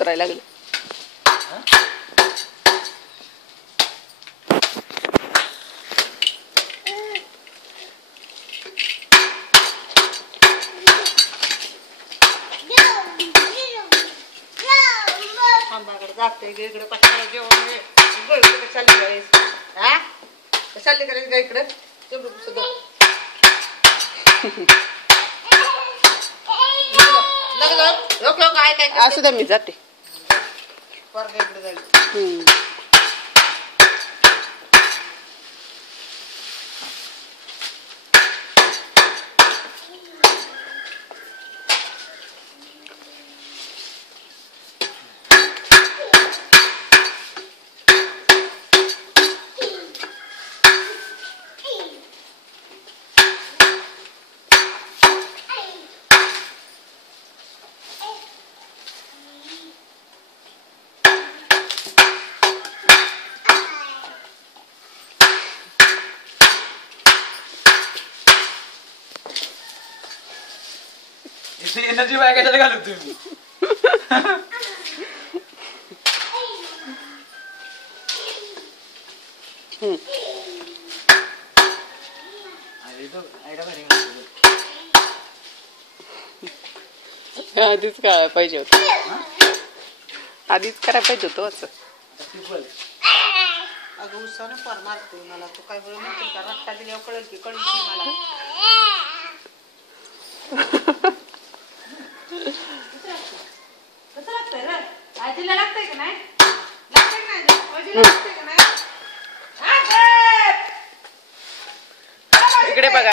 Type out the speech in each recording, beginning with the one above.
उतरायला लागलं. जाते इकडे कशाला जेवण चालली हा कशाला करायचं का इकडे असू द्या मी जाते. इकडे जाईल. एनर्जी बाय कशाला घालत तुम्ही आधीच करायला पाहिजे होतं. आधीच करायला पाहिजे होतं असं. अगं उत्साह फार मारतोय मला. तू काय बरं म्हणते का रट्टा दिल्यावर कळेल की मला. कसं लागतंय रे? आजीला लागतंय का नाही? लागतंय का नाही? आजीला लागतंय का नाही? इकडे बघा.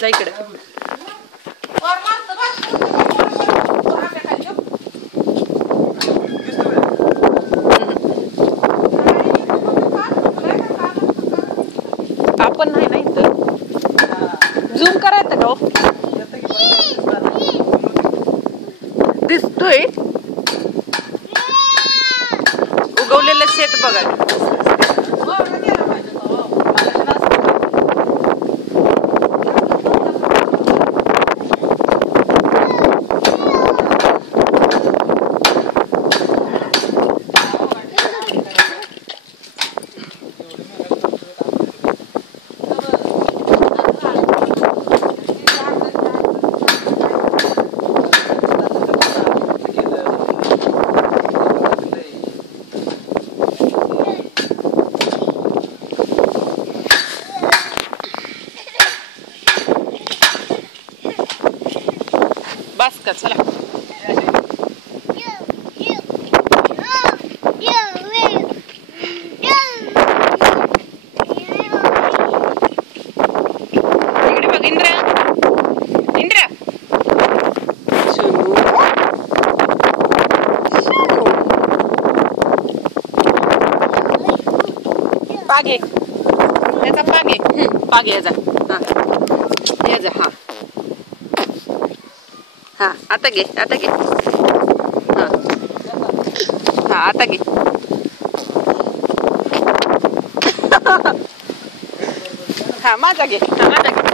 जा इकडे. आपण नाही ना इथं झूम करायचं का? दिसतोय उगवलेलं शेत बघा. बस का चला. इकडे बघ इंद्रा. इंद्रा पागे याचा पागे पागे याचा हा याचा हा हा आता घे हा हा आता घे. हा माझा घे. हा माझा घे.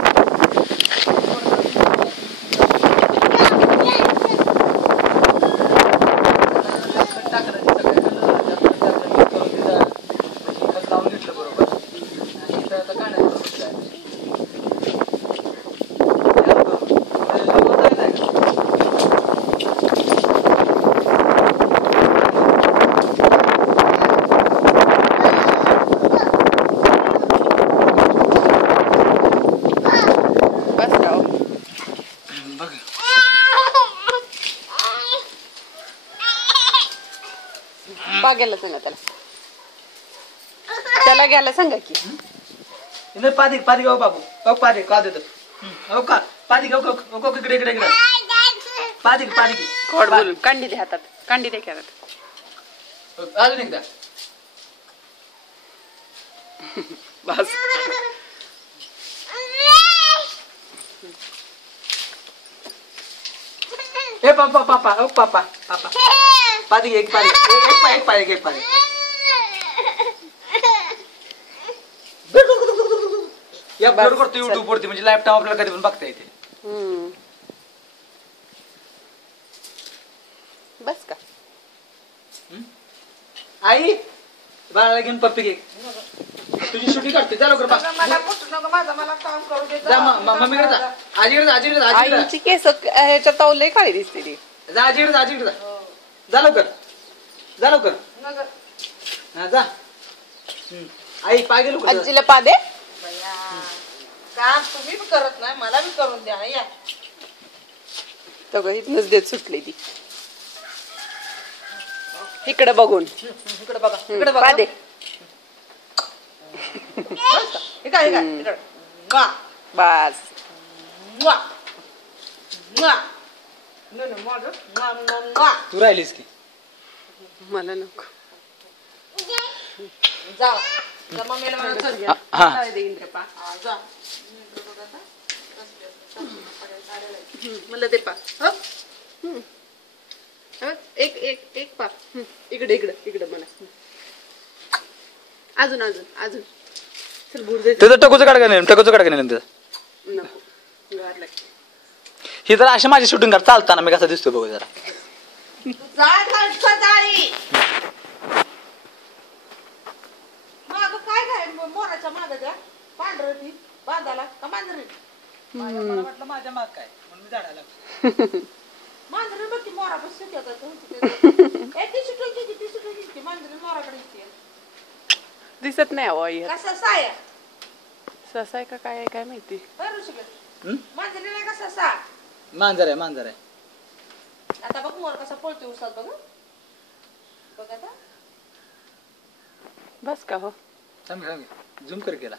बागेला सांगा त्याला घ्यायला सांगा की. पादी पादी गाव बाबू गाव पादी का देतो हो का पादी गाव गाव इकडे इकडे इकडे पादी पादी खोड बोलून कांडी दे हातात. कांडी दे हातात. अजून एकदा बस ए पापा पापा ओ पापा पापा पादी घे, एक पादी एक पाय एक पाय या अपलोड करतो YouTube वरती म्हणजे लाईफ टाइम आपल्याला कधी पण बघता येते. बस का आई बाळाला घेऊन पप्पी घे, तुझी शूटिंग काढते. जा लवकर मला कुठं नको माझं मला काम करू दे. जा मम्मीकडे जा, आजीकडे जा, आजीकडे जा, आजीकडे आईची केस ह्याच्या तावले काळी दिसते ती. जा, आजीकडे जा, आजीकडे जा. जा लवकर, जा लवकर. नगर हा जा. आई पाय गेलो कुठं? आजीला पा दे. काम तुम्ही बी करत नाही मला बी करून द्या. या तर इथनच देत सुटली ती. इकडे बघून इकडे बघा इकडे पा बघा दे. इकडे इकडे बस तू राहिलीस की मला नको. जाओ मम्मीला मला चल घ्या. हा जा मला ते पा. एक एक एक पा. इकडे इकडे इकडे मला. अजून अजून अजून चल भूर दे. त्याचं टकोचं काढ का नाही, टकोचं काढ का नाही त्याचं. नको गार लागते. ही तर अशी माझी शूटिंग काढ चालताना मी कसा दिसतोय बघू जरा. माग काय काय मोराच्या माग द्या पांढर ती बांधाला का मांजरी मला वाटलं माझ्या माग काय म्हणून मी झाडाला. मांजरी बघ की मोरा बस ती मांजरी मोराकडे येते. दिसत नाही अहो आई. कसा साया ससा आहे का काय आहे काय माहिती. बरं शिकत मांजरीला कसा सा मांजर आहे, मांजर आहे. आता बघ मोर कसा पळतोय उसात बघ. बघ आता बस का हो. सांग झूम कर केला.